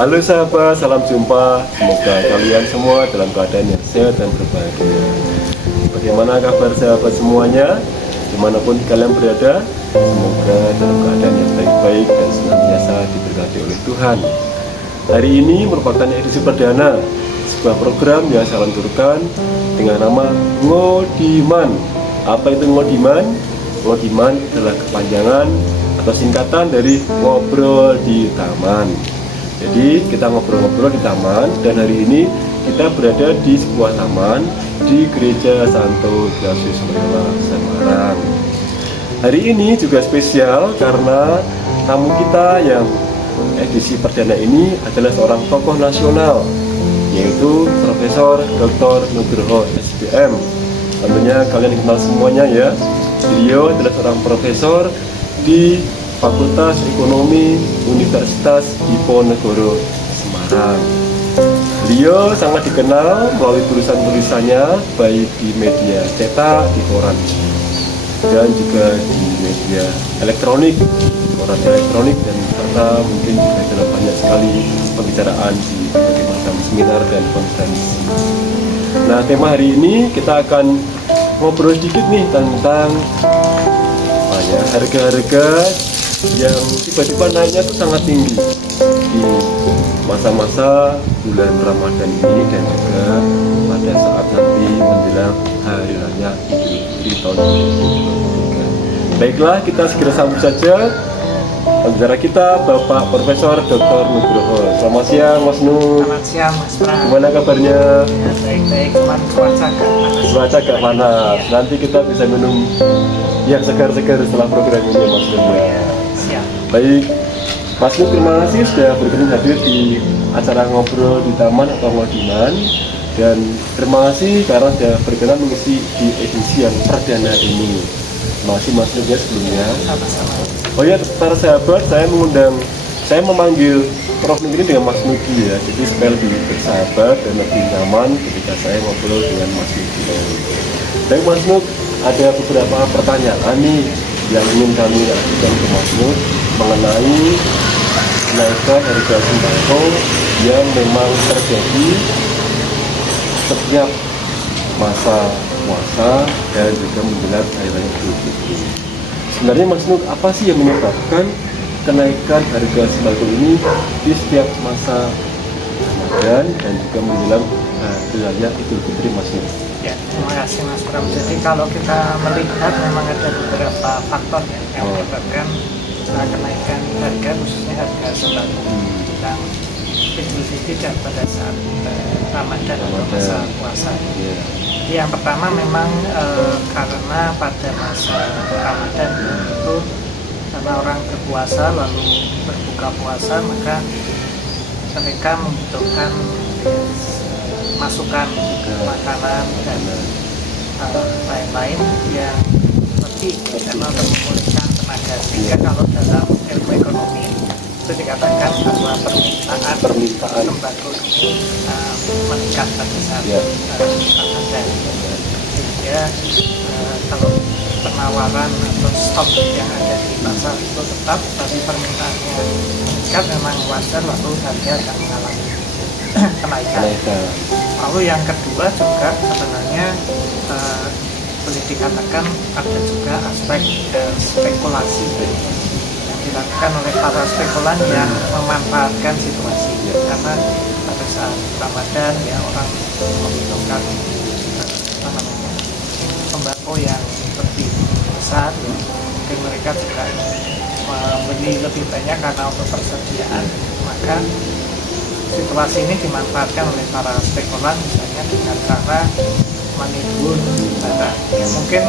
Halo sahabat, salam jumpa. Semoga kalian semua dalam keadaan yang sehat dan berbahagia. Bagaimana kabar sahabat semuanya? Dimanapun kalian berada, semoga dalam keadaan yang baik-baik dan senantiasa diberkati oleh Tuhan. Hari ini merupakan edisi perdana sebuah program yang saya luncurkan dengan nama Ngodiman. Apa itu Ngodiman? Ngodiman adalah kepanjangan atau singkatan dari ngobrol di taman. Jadi kita ngobrol-ngobrol di taman, dan hari ini kita berada di sebuah taman di Gereja Santo Ignatius Loyola Semarang. Hari ini juga spesial karena tamu kita yang edisi perdana ini adalah seorang tokoh nasional, yaitu Profesor Dr. Nugroho SPM. Tentunya kalian kenal semuanya ya. Beliau adalah seorang profesor di Fakultas Ekonomi Universitas Diponegoro Semarang. Beliau sangat dikenal melalui tulisan-tulisannya baik di media cetak, di koran, dan juga di media elektronik, koran elektronik, dan serta mungkin juga dalam banyak sekali pembicaraan di berbagai macam seminar dan konferensi. Nah, tema hari ini kita akan ngobrol sedikit nih tentang harga-harga yang tiba-tiba naiknya itu sangat tinggi di masa-masa bulan Ramadan ini, dan juga pada saat nanti menjelang hari raya Idul Fitri tahun 2023. Baiklah, kita segera sambut saja pembicara kita, Bapak Profesor Dr. Nugroho. Selamat siang Mas Nur. Selamat siang Mas Pram. Gimana kabarnya? Ya, baik-baik, cuman cuaca agak panas. Cuaca agak panas. Nanti kita bisa minum yang segar-segar setelah program ini Mas Nur ya. Siap. Baik, Mas Nur, terima kasih sudah berkenan hadir di acara ngobrol di taman atau Ngodiman, dan terima kasih karena sudah berkenan mengisi di edisi yang perdana ini. Terima kasih Mas Nur ya sebelumnya. Sama-sama. Oh ya, para sahabat, saya memanggil Prof. Nur ini dengan Mas Nugi ya, jadi supaya lebih bersahabat dan lebih nyaman ketika saya ngobrol dengan Mas Nugi. Baik Mas Nur, ada beberapa pertanyaan nih yang ingin kami ajukan ke Mas Nur mengenai kenaikan harga sembako yang memang terjadi setiap masa puasa dan juga menjelang hari raya Idul Fitri. Sebenarnya Mas Nur, apa sih yang menyebabkan kenaikan harga sembako ini di setiap masa Ramadan dan juga menjelang hari raya Idul Fitri, Mas Nur? Ya, terima kasih Mas Pram. Jadi kalau kita melihat memang ada beberapa faktor ya, yang menyebabkan kenaikan harga, khususnya harga sembako menjelang Idul Fitri dan pada saat Ramadan atau masa puasa. Yeah. Jadi yang pertama memang karena pada masa Ramadan itu karena orang berpuasa lalu berbuka puasa, maka mereka membutuhkan masukan makanan dan lain-lain yang lebih karena untuk memulihkan tenaga, sehingga kalau dalam ilmu ekonomi itu dikatakan bahwa permintaan sembako ini meningkat pada saat Ramadan, sehingga kalau penawaran atau stok yang ada di pasar itu tetap, tapi permintaannya meningkat, memang wajar lalu harga akan mengalami kenaikan. Lalu yang kedua juga sebenarnya boleh dikatakan ada juga aspek spekulasi yang dilakukan oleh para spekulan yang memanfaatkan situasi, karena pada saat Ramadan ya orang membutuhkan sembako yang lebih besar ya. Mungkin mereka juga membeli lebih banyak karena untuk persediaan, maka situasi ini dimanfaatkan oleh para spekulan misalnya dengan cara menimbun barang ya, mungkin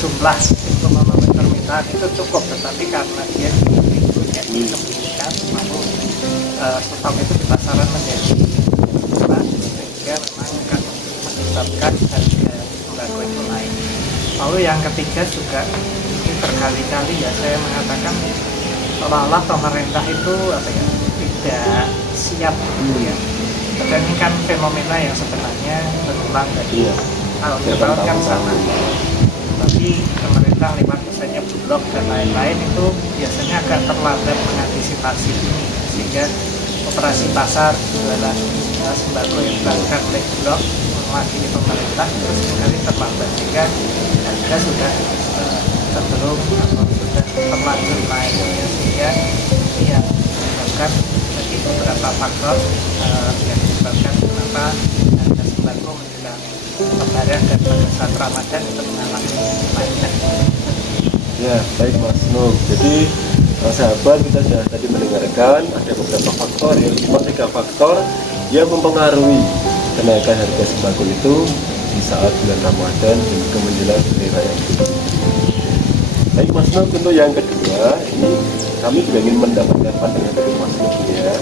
jumlah itu memenuhi permintaan itu cukup, tetapi karena dia menimbun ya disembunyikan, lalu stok itu di pasaran menjadi murah, sehingga memang akan menyebabkan harga sembako itu naik. Lalu yang ketiga juga ini berkali-kali ya saya mengatakan seolah-olah pemerintah itu tidak siap ya. Dan ini kan fenomena yang sebenarnya berulang dari tahun ke tahun kan sama. Tapi pemerintah lewat misalnya bulog dan lain-lain itu biasanya agak terlambat mengantisipasi ini, sehingga operasi pasar jualan sembako yang dilakukan oleh Bulog mewakili pemerintah itu seringkali terlambat sehingga harga sudah cenderung atau sudah terlanjur naik, sehingga ini yang menyebabkan bagi beberapa faktor yang menyebabkan kenapa harga sembako menjelang Lebaran dan pada saat Ramadan itu mengalami kenaikan. Ya, baik Mas Nur. Jadi sahabat, kita sudah tadi mendengarkan ada beberapa faktor, ya, cuma 3 faktor yang mempengaruhi kenaikan harga sembako itu di saat bulan Ramadan dan juga menjelang hari raya. Baik Mas Nur, untuk yang kedua ini kami juga ingin mendapatkan pandangan dari Mas Nur ya.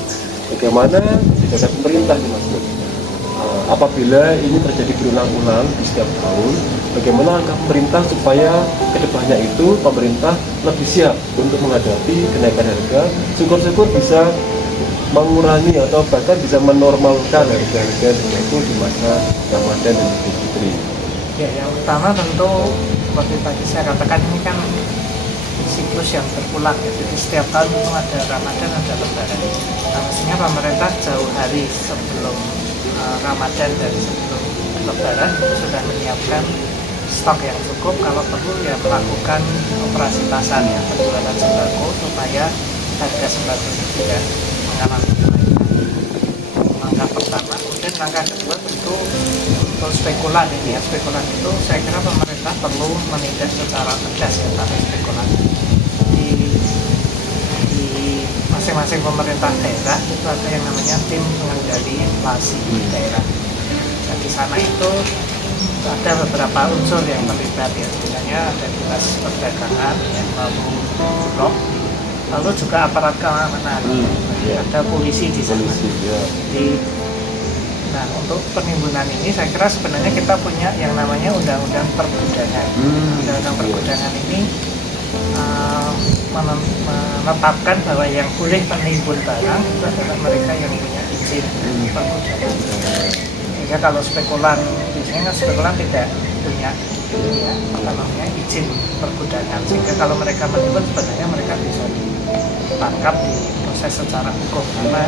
Bagaimana kebijakan pemerintah nih Mas Nur? Apabila ini terjadi berulang-ulang di setiap tahun, bagaimana langkah pemerintah supaya kedepannya itu pemerintah lebih siap untuk menghadapi kenaikan harga, syukur-syukur bisa mengurangi atau bahkan bisa menormalkan harga-harga itu di masa Ramadan dan Idul Fitri. Ya, yang utama tentu seperti tadi saya katakan ini kan siklus yang berulang ya. Jadi setiap tahun itu ada Ramadan, ada Lebaran. Nah, mestinya pemerintah jauh hari sebelum Ramadan dan sebelum Lebaran sudah menyiapkan stok yang cukup, kalau perlu ya melakukan operasi pasar ya, penjualan sembako supaya harga sembako itu tidak mengalami kenaikan. Langkah pertama, kemudian langkah kedua tentu untuk spekulan ini ya, spekulan itu saya kira pemerintah perlu menindak secara tegas ya terhadap spekulan. Di masing-masing pemerintah daerah itu ada yang namanya tim pengendali inflasi daerah. Dan di sana itu ada beberapa unsur yang terlibat ya, sebenarnya ada dinas perdagangan yang lalu Bulog, lalu juga aparat keamanan, ada polisi di sana. Nah, untuk penimbunan ini saya kira sebenarnya kita punya yang namanya undang-undang pergudangan. Undang-undang pergudangan ini menetapkan bahwa yang boleh menimbun barang itu adalah mereka yang punya izin pergudangan. Sehingga kalau spekulan, biasanya spekulan tidak punya ya, izin pergudangan, sehingga kalau mereka menimbun sebenarnya mereka bisa ditangkap, diproses secara hukum, karena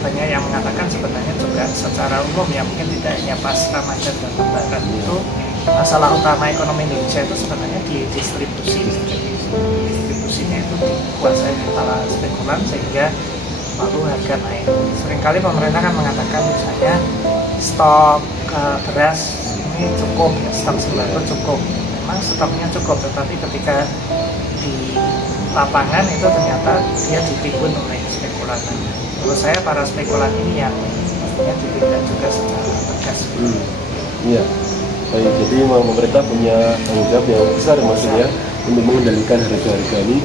banyak yang mengatakan sebenarnya juga secara umum ya, mungkin tidak hanya pas Ramadan dan Lebaran itu masalah utama ekonomi Indonesia itu sebenarnya di distribusi. Distribusinya itu dikuasai para spekulan sehingga lalu harga naik. Seringkali pemerintah kan mengatakan misalnya stok beras ini cukup, ya, stok sembako cukup. Memang stoknya cukup, tetapi ketika di lapangan itu ternyata dia ditimbun oleh spekulan. Menurut saya para spekulan ini yang mestinya ditindak juga secara tegas. Iya. Baik, jadi pemerintah punya tanggung jawab yang besar maksudnya untuk mengendalikan harga-harga ini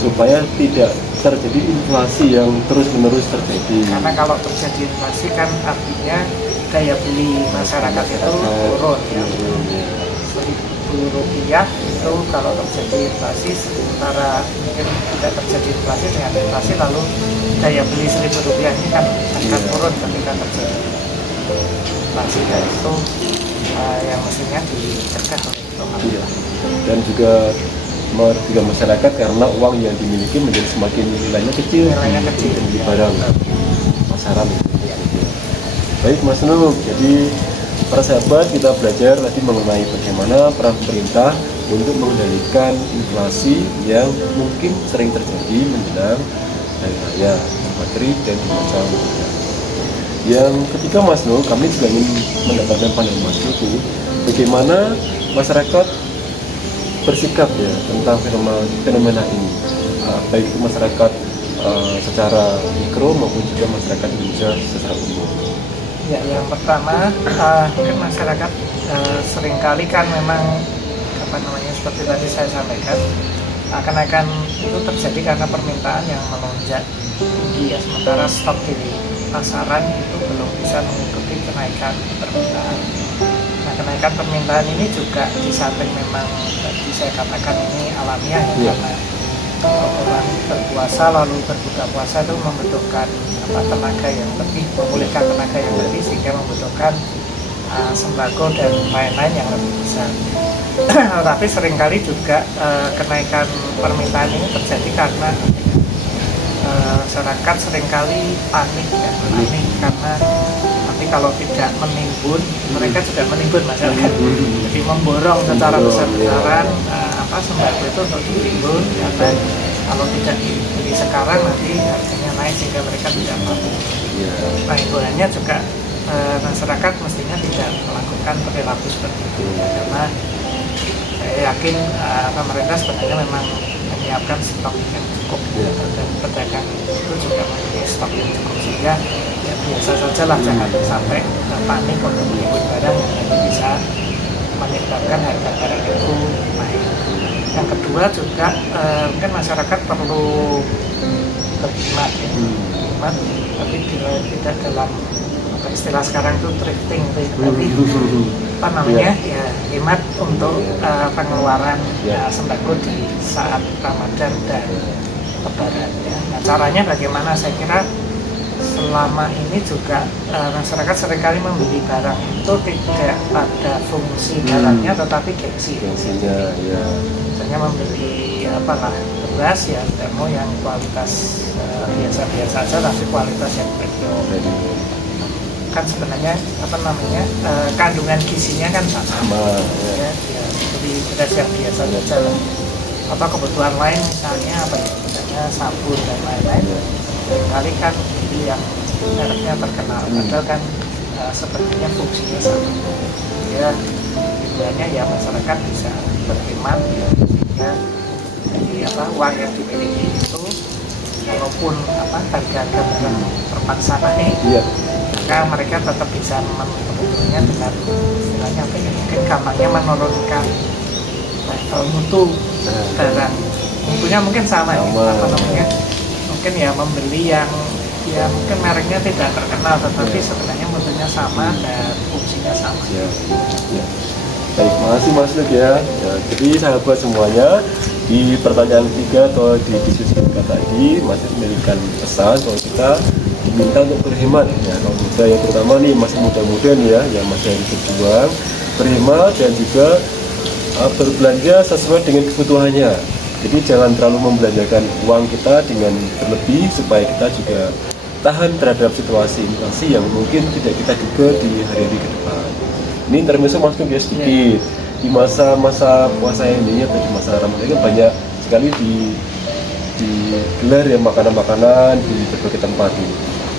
supaya tidak terjadi inflasi yang terus-menerus terjadi. Karena kalau terjadi inflasi kan artinya daya beli masyarakat itu turun ya. Rp1.000 itu kalau terjadi inflasi, sementara mungkin tidak terjadi inflasi, dengan inflasi lalu daya beli Rp1.000 ini kan akan turun ketika terjadi inflasi, dan itu yang mestinya dicegah oleh pemerintah. Dan juga masyarakat karena uang yang dimiliki menjadi semakin nilainya kecil di barang pasaran. Baik Mas Nur, jadi para sahabat, kita belajar tadi mengenai bagaimana peran pemerintah untuk mengendalikan inflasi yang mungkin sering terjadi menjelang hari raya Idul Fitri dan di masa Ramadan. Yang ketiga Mas Nur, kami juga ingin mendapatkan pandangan Mas Nur bagaimana masyarakat bersikap ya tentang fenomena ini, baik itu masyarakat secara mikro maupun juga masyarakat Indonesia secara umum. Ya, yang pertama mungkin masyarakat seringkali kan memang seperti tadi saya sampaikan, kenaikan itu terjadi karena permintaan yang melonjak tinggi ya, sementara stok di pasaran itu belum bisa mengikuti kenaikan permintaan. Nah, kenaikan permintaan ini juga di samping memang tadi saya katakan ini alamiah ya, karena orang berpuasa lalu berbuka puasa itu membutuhkan tenaga yang lebih, memulihkan tenaga yang lebih, sehingga membutuhkan sembako dan lain-lain yang lebih besar. Tapi seringkali juga kenaikan permintaan ini terjadi karena masyarakat seringkali panik ya, panik karena nanti kalau tidak menimbun, mereka juga menimbun masyarakat, jadi memborong secara besar-besaran sembako itu untuk ditimbun, karena kalau tidak dibeli sekarang nanti harganya naik sehingga mereka tidak mampu. Nah, himbauannya juga masyarakat mestinya tidak melakukan perilaku seperti itu, karena saya yakin pemerintah sebenarnya memang menyiapkan stok yang cukup, dan pedagang itu juga memiliki stok yang cukup, sehingga ya biasa saja lah, jangan sampai panik untuk menimbun barang yang nanti bisa menyebabkan harga barang itu naik. Yang kedua juga mungkin masyarakat perlu berhemat ya, berhemat, tapi tidak dalam istilah sekarang itu thrifting, tapi apa namanya ya, hemat untuk pengeluaran sembako di saat Ramadan dan Lebaran ya. Nah, caranya bagaimana? Saya kira selama ini juga masyarakat seringkali membeli barang itu tidak pada fungsi barangnya, tetapi gengsinya ya. Misalnya membeli beras ya, termo yang kualitas biasa-biasa saja, tapi kualitas yang premium. Kan sebenarnya kandungan gizinya kan sama ya, jadi beras yang biasa saja lah. Atau kebutuhan lain misalnya misalnya sabun dan lain-lain, seringkali kan itu yang mereknya terkenal, padahal kan sepertinya fungsinya sama ya. Sebenarnya ya masyarakat bisa berhemat ya, sehingga jadi uang yang dimiliki itu walaupun harga barang terpaksa naik, maka mereka tetap bisa memenuhinya dengan istilahnya mungkin gampangnya menurunkan level mutu barang. Mutunya mungkin sama ya, mungkin ya membeli yang ya mungkin mereknya tidak terkenal, tetapi sebenarnya mutunya sama dan fungsinya sama. Baik, makasih Mas Luk ya. Jadi sahabat semuanya, di pertanyaan 3 atau di diskusi kita tadi masih memberikan pesan bahwa kita diminta untuk berhemat ya, kaum muda yang terutama nih masih muda-muda nih ya, yang masih harus berjuang, berhemat dan juga berbelanja sesuai dengan kebutuhannya. Jadi jangan terlalu membelanjakan uang kita dengan berlebih, supaya kita juga tahan terhadap situasi inflasi yang mungkin tidak kita duga di hari-hari ke depan. Ini intermezzo masuk ya sedikit. Di masa-masa puasa ini atau di masa Ramadan ini banyak sekali digelar ya makanan-makanan di berbagai tempat nih.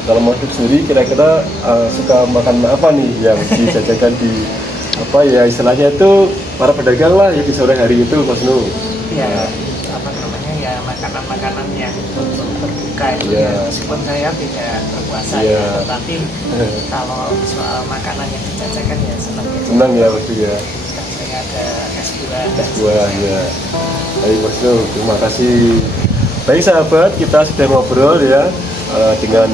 Kalau Mas Suri kira-kira suka makan apa nih yang dijajakan di istilahnya itu para pedagang lah ya di sore hari itu, Mas Nu? Ya, makanan-makanan yang untuk berbuka itu ya, meskipun saya tidak berpuasa ya, tetapi kalau soal makanan yang dijajakan ya senang ya pasti ya. Saya ada es buah ya. Baik Mas Nu, terima kasih. Baik sahabat, kita sudah ngobrol ya dengan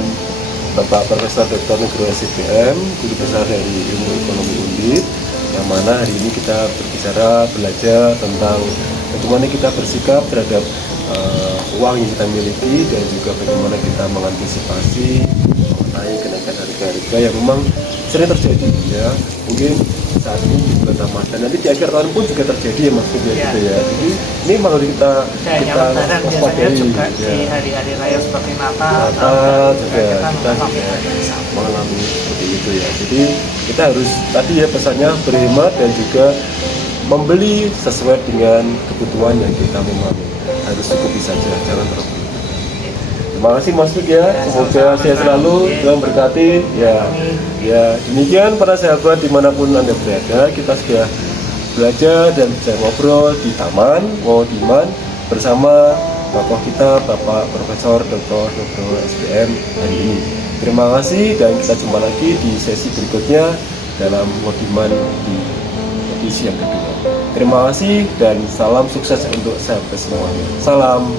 Bapak Profesor Dr. Nugroho SPM, Guru Besar dari Ilmu Ekonomi Undip, yang mana hari ini kita berbicara belajar tentang bagaimana kita bersikap terhadap uang yang kita miliki, dan juga bagaimana kita mengantisipasi mengenai kenaikan harga-harga yang memang sering terjadi ya. Mungkin saat ini di bulan Ramadan, nanti di akhir tahun pun juga terjadi ya Mas gitu ya. Jadi ini memang harus kita waspadai juga ya. Di hari-hari raya seperti Natal juga kita mengalami seperti itu ya. Jadi kita harus tadi ya pesannya berhemat dan juga membeli sesuai dengan kebutuhan yang kita memang harus cukupi saja, jangan terlalu. Terima kasih Mas Luk ya, semoga sehat selalu, Tuhan berkati ya. Demikian para sahabat dimanapun Anda berada, kita sudah belajar dan bisa ngobrol di Taman Ngodiman bersama tokoh kita Bapak Profesor Dr. Nugroho SPM hari ini. Terima kasih, dan kita jumpa lagi di sesi berikutnya dalam Ngodiman di edisi yang kedua. Terima kasih dan salam sukses untuk sahabat semuanya. Salam.